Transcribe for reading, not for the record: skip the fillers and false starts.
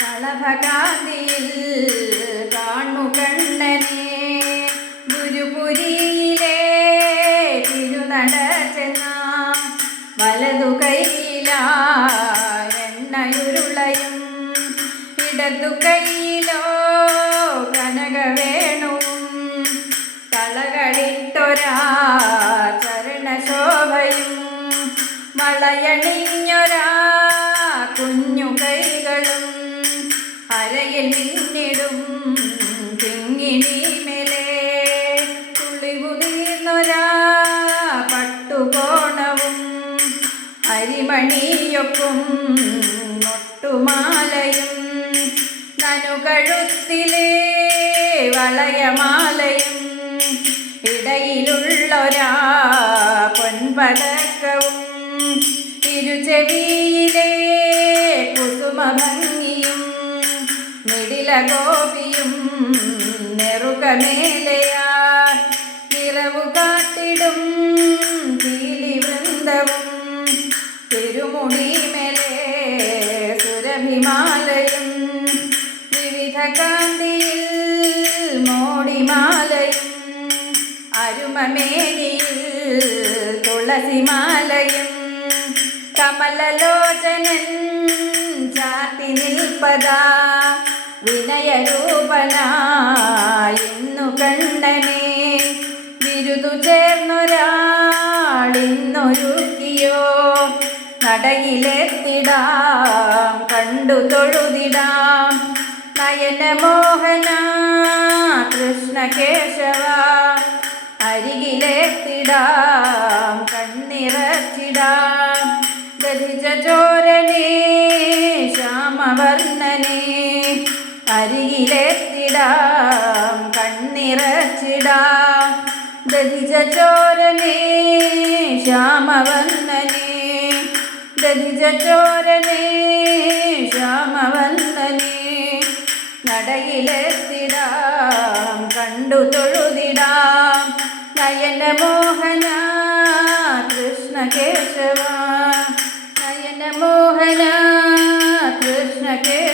കളഭകാന്തിയിൽ കാണു കണ്ണനെ ഗുരുപുരിയിലെ തിരുനട ചെന്ന വലതു കൈയിലെണ്ണയുരുളയും ഇടതു കൈയിലോ കനകവേണുവും കളകളിട്ടൊരാ ചരണശോഭയും വളയണിഞ്ഞൊരാ കുഞ്ഞു കൈകളും അരയിൽ നിന്നിടും കിങ്ങിണിമേലെ തുളിവു നീർന്നൊരാ പട്ടുകോണവും അരിമണിയൊക്കും മൊട്ടുമാലയും നനുകഴുത്തിലെ വളയമാലയും ഇടയിലുള്ളൊരാ പൊൻപതക്കവും ഇരുചെവിയിലെ കുസുമഭംഗിയും മിടിലഗോപിയും നെറുകമേലയാ നിറവു കാട്ടിടും പീലിവൃന്ദവും തിരുമുടിമേലെ സുരഭിമാലയും വിവിധ കാന്തിയിൽ മോടിമാലയും അരുമമേനിയിൽ തുളസിമാലയും കമലലോചനൻ ചാത്തി നിൽപ്പതാ വിനയരൂപനായിന്നു കണ്ണനെ വിരുതു ചേർന്നൊരാളിന്നൊരുക്കിയോ നടയിലെത്തിടാം കണ്ടു തൊഴുതിടാം നയനമോഹന കൃഷ്ണ കേശവ അരികിലെത്തിടാം കണ്ണിറച്ചിടാം ദധിജോരനേ ശ്യാമവർണ്ണനേ അരികിലെത്തിടാം കണ്ണിറച്ചിടാം ദധിജോരനേ ശ്യാമവർണ്ണനേ ദധിജോരനേ ശ്യാമവർണ്ണനേ നടയിലെത്തിടാം കണ്ടു തൊഴുതിടാം നയനമോഹന കൃഷ്ണ കേശവ നയനമോഹന കൃഷ്ണ കേശവ